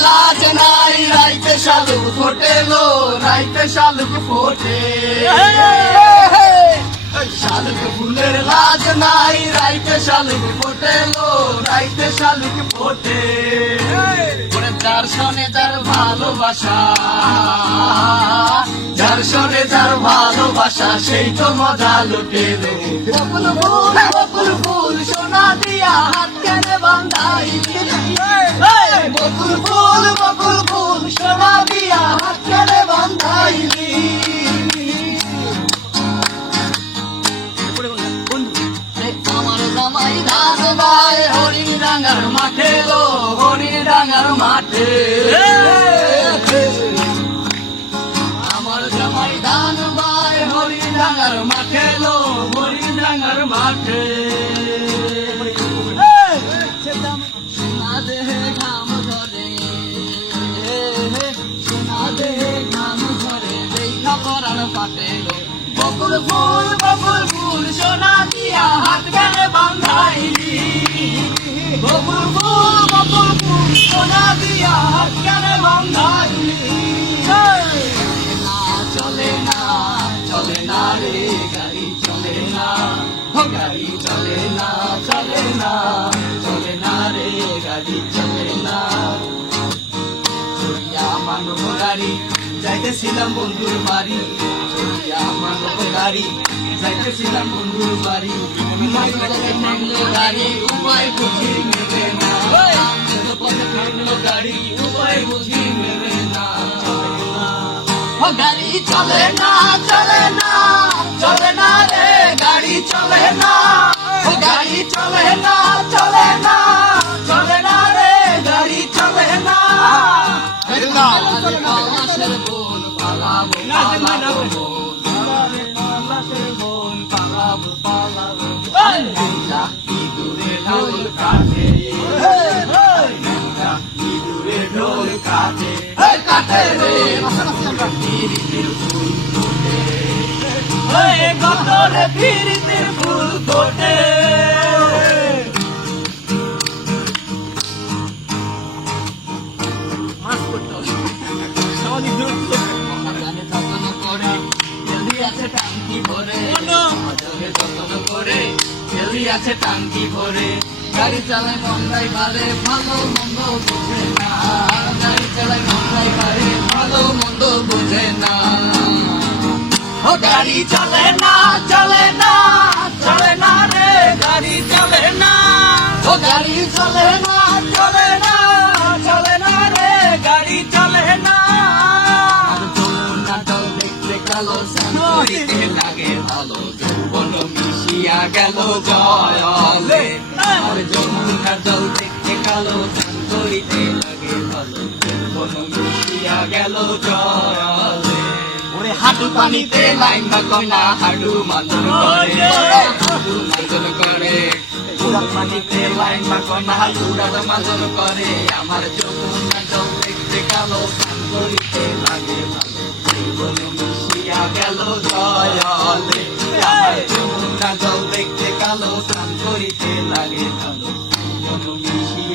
লাজ নাই রাইতে শালুক ফোটেলো রাইতে শালুক ফোটে লাজ নাই রাইতে শালুক ফোটেলো রাইতে শালুক ফোটে ভালোবাসা। যার সনে যার ভালোবাসা সেই তো মজা লুটে বকুল ফুল বকুল ফুল সোনা দিয়া হাত কেনে বান্ধাই। বকুল ফুল বকুল ফুল সোনা দিয়া হাত পরাণ পাটে লো বকুল ফুল বকুল ফুল, সোনা দিয়া হাত গানে বান্ধাইলি। বকুল ফুল বকুল ফুল, সোনা দিয়া হাত গানে বান্ধাইলি। চলে না চলে না রে, গাড়ি চলে না। গাড়ি চলে না চলে না চলে না রে, গাড়ি চলে না। মানব গাড়ি যাইতেছিলাম বন্ধুর বাড়ি মানব গাড়ি যাইতেছিলাম বন্ধুর বাড়ি গাড়ি উপায় বুঝি মেলে না। গাড়ি উপায় বুঝি মেলে না। গাড়ি চলে না চলে না চলে না রে গাড়ি চলে না। গাড়ি চলে না চলে না চলে না রে গাড়ি চলে না। লাশের বোন পালাবো পালাবো লাশের বোন পালাবো পালাবো ইঁদুরে ঢোল কাটে ইঁদুরে ঢোল কাটে কাটে রে গতরে ফিরিতে ফুল ফোটে। টাঙ্কি ভরে। জলে যত্ন করে জলদি আছে টাঙ্কি ভরে। গাড়ি চালায় মন্দাই বারে ভালো মন্দ বোঝে না। গাড়ি চালায় মন্দাই বারে ভালো মন্দ বোঝে না। ও গাড়ি চলে না চলে না চলে না রে, গাড়ি চলে না। ও গাড়ি চলে না গেল জয়লে। আর যমুনা জল দেখতে কালো সামরিতে লাগে ভালো। যৌবন মিশিয়া গেল জয়লে। ওরে হাঁটু পানিতে লাইন বা কনা হাডু মাদন করে। হাডু মাদন করে। উড়াল পানিতে লাইন বা কনা উড়াল মাদন করে। আমার যমুনা জল দেখতে কালো সামরিতে লাগে ভালো। জীবন মিশিয়া গেল জয়লে। আমার যমুনা জল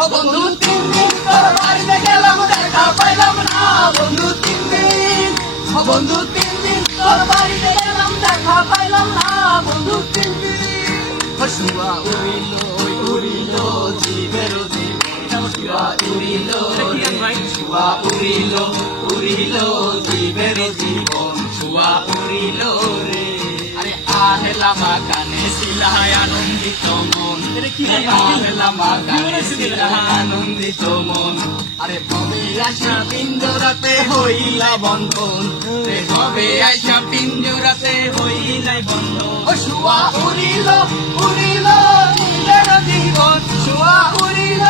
ও বন্ধু তিন দিন তোর বাড়িতে গেলাম দেখা পাইলাম না বন্ধু তিন দিন। ও বন্ধু তিন দিন তোর বাড়িতে গেলাম দেখা পাইলাম না বন্ধু তিন দিন। শুয়া উড়িল উড়িল জীবের জীবন শুয়া উড়িল শুয়া উড়িল উড়িল আরে আহেলামা কানে শিলায় আনন্দিত মন? আল্লাহ মা গানে কি শিলায় আনন্দিত মন। আরে ভবে আশা পিঞ্জরাতে হইলা বন্ধন? রে ভবে আশা পিঞ্জরাতে হইলাই বন্ধন? ও শুয়া উড়িল উড়িল জীবন। শুয়া উড়িল